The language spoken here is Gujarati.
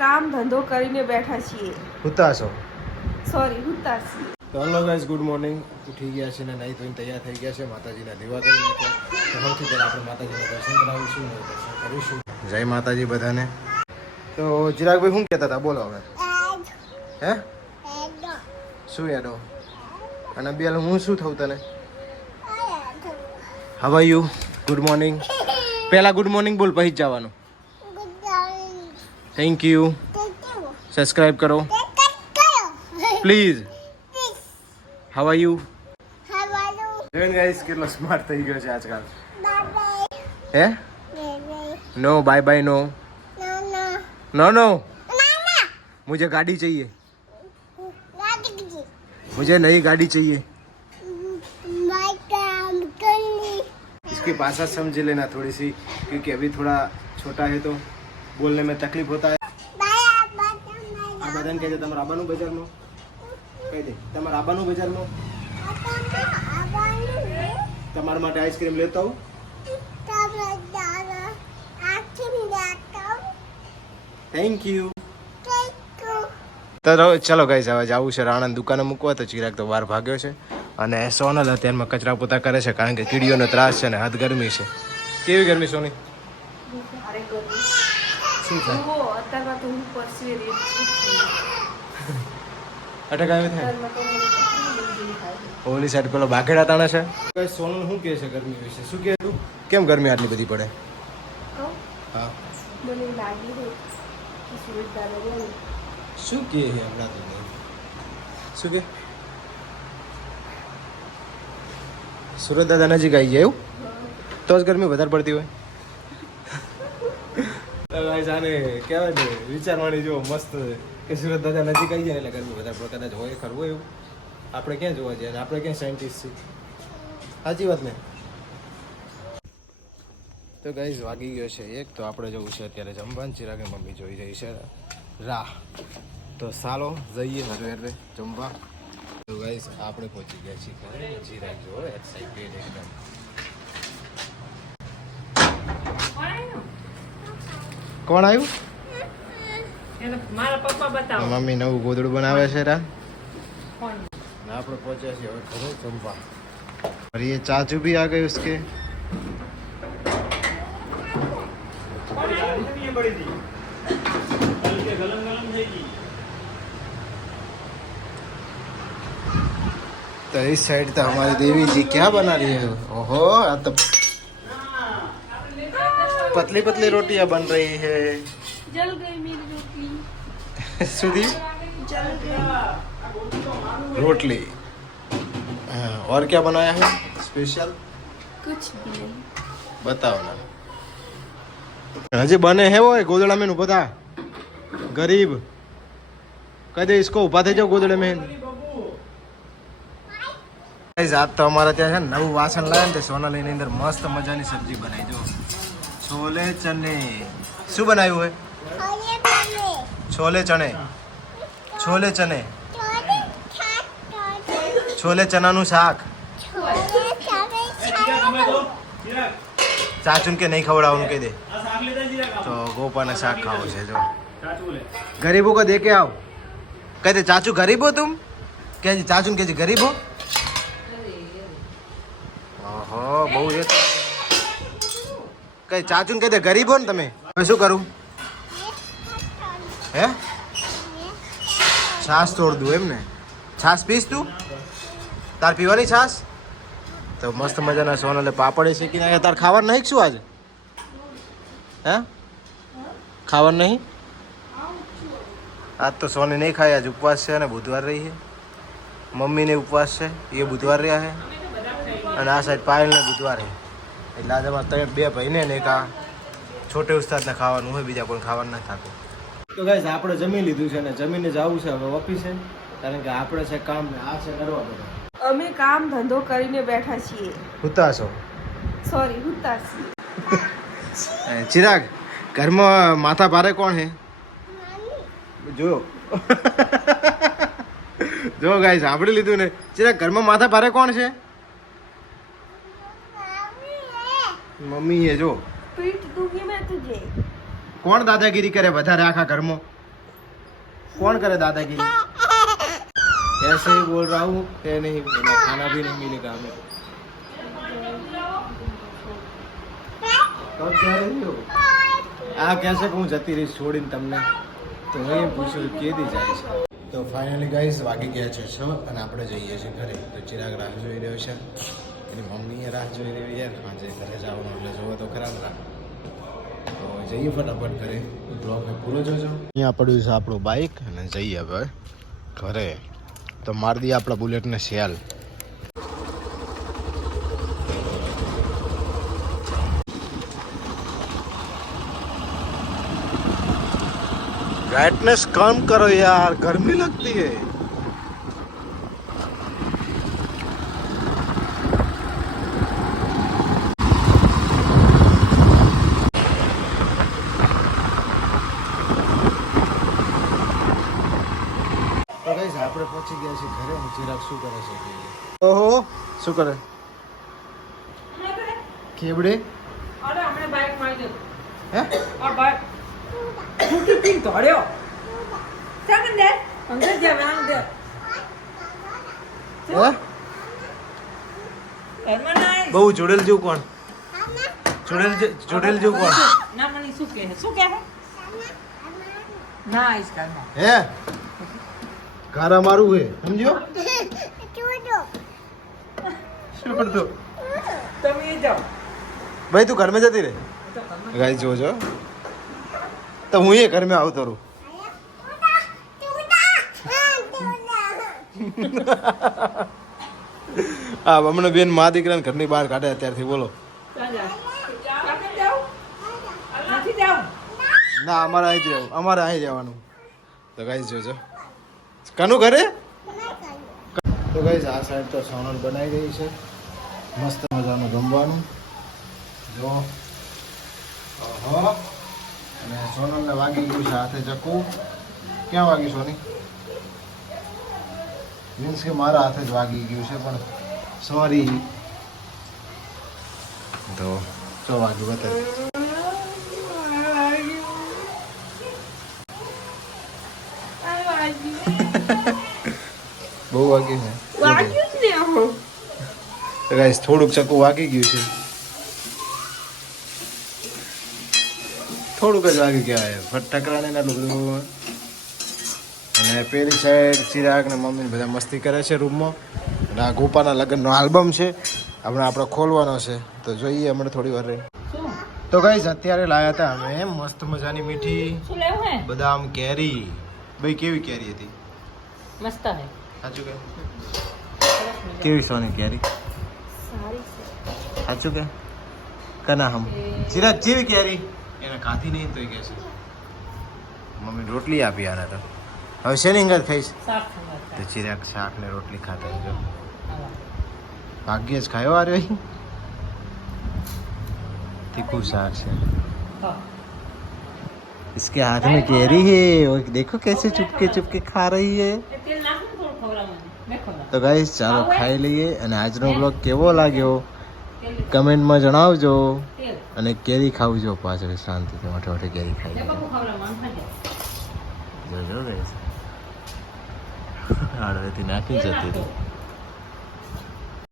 કામ ધંધો કરીને બેઠા છીએ. હુતા છો? સોરી, હુતા છીએ. તો હેલો ગાઈઝ, ગુડ મોર્નિંગ. ઉઠી ગયા છે ને નહીં ધોઈને તૈયાર થઈ ગયા છે. માતાજીના દીવા કરી નાખ્યા. તો સૌથી પહેલાં આપણે માતાજીના દર્શન કરાવીશું અને દર્શન કરીશું. જય માતાજી બધાને. તો ચિરાગભાઈ શું કહેતા હતા બોલો હવે? હે શું યાદો? અને બેલ હું શું થયું તને? How are you? Good morning. પહેલાં ગુડ મોર્નિંગ બોલ, પછી જ જવાનું. Thank you. સબસ્ક્રાઈબ કરો પ્લીઝ. How are you? જોઈને ગાઈસ કેટલો સ્માર્ટ થઈ ગયો છે આજકાલ. હે? નો બાય બાય. નો नो नो मुझे गाड़ी चाहिए. मुझे नई गाड़ी चाहिए. इसकी भाषा समझ लेना थोड़ी सी, क्योंकि अभी थोड़ा छोटा है तो बोलने में तकलीफ होता है. આ બધાને કહે છે તમારે આબાનું બજારમાં કહી દે, તમારે આબાનું બજારમાં તમારા માટે આઈસ્ક્રીમ લેતો આવું. Thank you. તો ચલો ગાઈસ, હવે જવું છે રાણંદ દુકાને મૂકવા. તો ચિરાગ તો બહાર ભાગ્યો છે અને સોનલ અત્યારમાં કચરા પોતા કરે છે, કારણ કે કીડીઓનો ત્રાસ છે ને હાથ ગરમી છે. કેવી ગરમી સોની? શું થાય? અટકાવી થાય. ઓલી સાઈડ પેલો બાઘેડા તાણે છે. સોનલ શું કહે છે ગરમી વિશે? શું કહે તું? કેમ ગરમી આટલી બધી પડે? હા, મને લાગી હોય શું કહે છે હમણાં તો? શું કે સુરત દાદા નજીક આવી જાય એવું તો જ ગરમી વધારે પડતી હોય. આને કહેવાય ને વિચારવાની જો મસ્ત કે સુરત દાદા નજીક આવી જાય એટલે ગરમી વધારે પડે. કદાચ હોય ખરું એવું, આપણે ક્યાં જોવા જઈએ? આપણે ક્યાં સાયન્ટિસ્ટ છીએ? સાચી વાત ને? તો ગાઈઝ વાગી ગયો છે 1. તો આપણે જવું છે અત્યારે જમવાનું. ચિરાગની મમ્મી જોઈ રહી છે રાહ. તો ચાલો જઈએ હરવે જમવા. તો ગાઈઝ આપણે પહોંચી ગયા છીએ ઘરે. ચિરાગ જો એક્સાઇટેડ એકદમ. કોણ આવ્યું? મારા પપ્પા બતાવો. મમ્મી નવું ગોદડું બનાવે છે રા. આપણે પહોંચ્યા છીએ હવે ઘરે જમવા. और ये चाचू भी आ गए उसके. तो इस साइड तो हमारी देवी जी क्या बना रही है? ओहो, तो पतली पतली रोटियां बन रही है. जल गई मेरी रोटी. सुधी जल गई रोटली. और क्या बनाया है स्पेशल? कुछ भी नहीं. बताओ ना. हजे बने है वो गोदड़ा में पता गरीब कदे इसको उभा थे जो गोदड़े में. આજ તો અમારા ત્યાં છે ને નવું વાસણ લાવે ને તે સોનાલીની અંદર મસ્ત મજાની સબ્જી બનાવી. જો છોલે ચને. શું બનાવ્યું હોય? છોલે ચને. છોલે ચને. છોલે ચનાનું શાક. ચાચુન કે નહીં ખવડાવવાનું કહી દે. તો ગોપાને શાક ખાવું છે. જો ગરીબો કો દે કે આવ. કહી દે ચાચુ ગરીબ હો તુમ. કે ચાચુન કે ગરીબ હો. ઓહો બહુ એ કઈ ચાચુન કહી દે ગરીબ હો ને તમે. હવે શું કરું? હે છાસ તોડ દઉં એમ ને? છાસ પીસ તું? તાર પીવાની છાસ? તો મસ્ત મજાના સોનલે પાપડે શેકી નાખ્યા. તાર ખાવાનું નહીં શું આજે? હે ખાવાનું નહીં? આજ તો સોને નહીં ખાય. આજ ઉપવાસ છે અને બુધવાર રહી છે. મમ્મીને ઉપવાસ છે, એ બુધવાર રહ્યા છે. અને આ સાઈડ પાયલને બુધવાર છે. એટલે આજે અમારે તમે બે ભાઈને ને એક આ છોટે ઉસ્તાદને ખાવાનું હોય, બીજા કોઈ ખાવાનું નથી થતું. તો ગાઈઝ આપણે જમી લીધું છે ને જમીને જવું છે હવે ઓફિસે, કારણ કે આપણે છે કામ ને આ છે કરવા બધા. અમે કામ ધંધો કરીને બેઠા છીએ. હુતા છો? સોરી, હુતા છીએ. ચિરાગ ઘરમાં માથા ભારે કોણ છે? જો જો ગાઈઝ સાંભળી લીધું ને. ચિરાગ ઘરમાં માથા ભારે કોણ છે? મમ્મી એ. જો પીટ દૂંગી મેં તુજે. કોણ દાદાગીરી કરે વધારે આખા ઘરમાં? कौन करे दादागिरी? ऐसे ही बोल रहा हूँ कि नहीं खाना भी नहीं मिलेगा हमें। कब जा रही हो? આ કહેશે કે હું જતી રહીશ છોડીને તમને, તો હું એમ પૂછ્યું કે દી જાય છે. તો ફાઇનલી ગાઈસ વાગી ગયા છે 6 અને આપણે જઈએ છીએ ઘરે. તો ચિરાગ રાહ જોઈ રહ્યો છે, એની મમ્મીએ રાહ જોઈ રહી છે. આજે ઘરે જવાનું એટલે જોવો તો ખરાબ રાહ. તો જઈએ ફટાફટ ઘરે. બ્લોગને પૂરો જોજો. અહીંયા પડ્યું છે આપણું બાઇક અને જઈએ હવે ઘરે. તો મારી દઈએ આપણા બુલેટને સેલ. ब्राइटनेस कम करो यार, गर्मी लगती है. તો ગાઈસ આપણે પહોંચી ગયા છીએ ઘરે. અને ચિરાગ શું કરે છે? ઓહો, શું કરે? કેવડે? અરે હમણે બાઈક મારી દે. હે? આ બાઈક ફૂટી પીન ધોડ્યો. સાગન દે. અંદર જા વાંગ દે. હે? ઘરમાં નાય. બહુ જોડેલ જેવું કોણ? જોડેલ જેવું કોણ? ના મને શું કહે? શું કહે? ના આઈસ ઘરમાં. હે? ઘર અમારું હે, સમજ્યો? શું કરતો? તમે એ જાઓ. ભાઈ તું ઘરમાં જતી રહે. ગાઈસ જોજો, તો હું એ ઘરમાં આવતો રહું. હા હમણાં બેન મા દીકરાને ઘરની બહાર કાઢે અત્યારથી. બોલો. ક્યાં જાવ? ક્યાં જાવ? નથી જાવ. ના અમારે અહીં જ રહેવું, અમારે અહીં રહેવાનું. તો ગાઈસ જોજો કાનું ઘરે. તો ગાઈસ આ સાઈડ તો સોનલ બનાવી રહી છે મસ્ત મજાનું જમવાનું. જો ઓહો, અને સોનલને વાગી ગયું છે હાથે ચક્કુ. ક્યાં વાગ્યું સોની? મીન્સ કે મારા હાથે જ વાગી ગયું છે, પણ સોરી. તો ચો વાગ્યું બતાવ. બહુ વાગ્યું છે. વાગ્યું જ ને આમ. તો ગાઈસ થોડુંક ચક્કુ વાગી ગયું છે, થોડુંક જ વાગી કહેવાય. ફટકરાને ના બધું. અને પેલી સાઈડ ચિરાગ ને મમ્મી બધા મસ્તી કરે છે રૂમમાં. અને આ ગોપાના લગ્નનો આલ્બમ છે, આપણે ખોલવાનો છે. તો જોઈએ હમણાં થોડી વાર રહી. શું? તો ગાઈસ અત્યારે લાયા હતા અમે મસ્ત મજાની મીઠી શું લેવું હે? બદામ કેરી. ભાઈ કેવી કેરી હતી? મસ્ત હે. સાચું કે? કેવી સોની કેરી? સારી છે. સાચું કે? કના હમ ચિરાગ જેવી કેરી એને ખાધી નહીં તો કહે છે. મમ્મી રોટલી આપી આને. તો હવે શેની અંગત ખાઈશ? સાફ થવા. તો ચિરાગ શાક ને રોટલી ખાતા જો ભાગ્ય જ ખાયો આ રહ્યો. तीखू शाक है, હા. इसके हाथ में कैरी है और देखो कैसे चुपके चुपके खा रही है. એ તેલ નાખો ને થોડું ખવડાવવાનું. મેં ખવડાવ. તો ગાઈસ ચાલો ખાઈ લઈએ. અને આજનો બ્લોગ કેવો લાગ્યો તેલ કમેન્ટમાં જણાવજો. તેલ. અને કેરી ખાવજો પાછળ શાંતિથી મોટે મોટે કેરી ખાઈ લે લેજો. બાપુ ખવડાવવાનું ખાજે. જોજો ગાઈસ આડવેથી નાખી જતી હતી.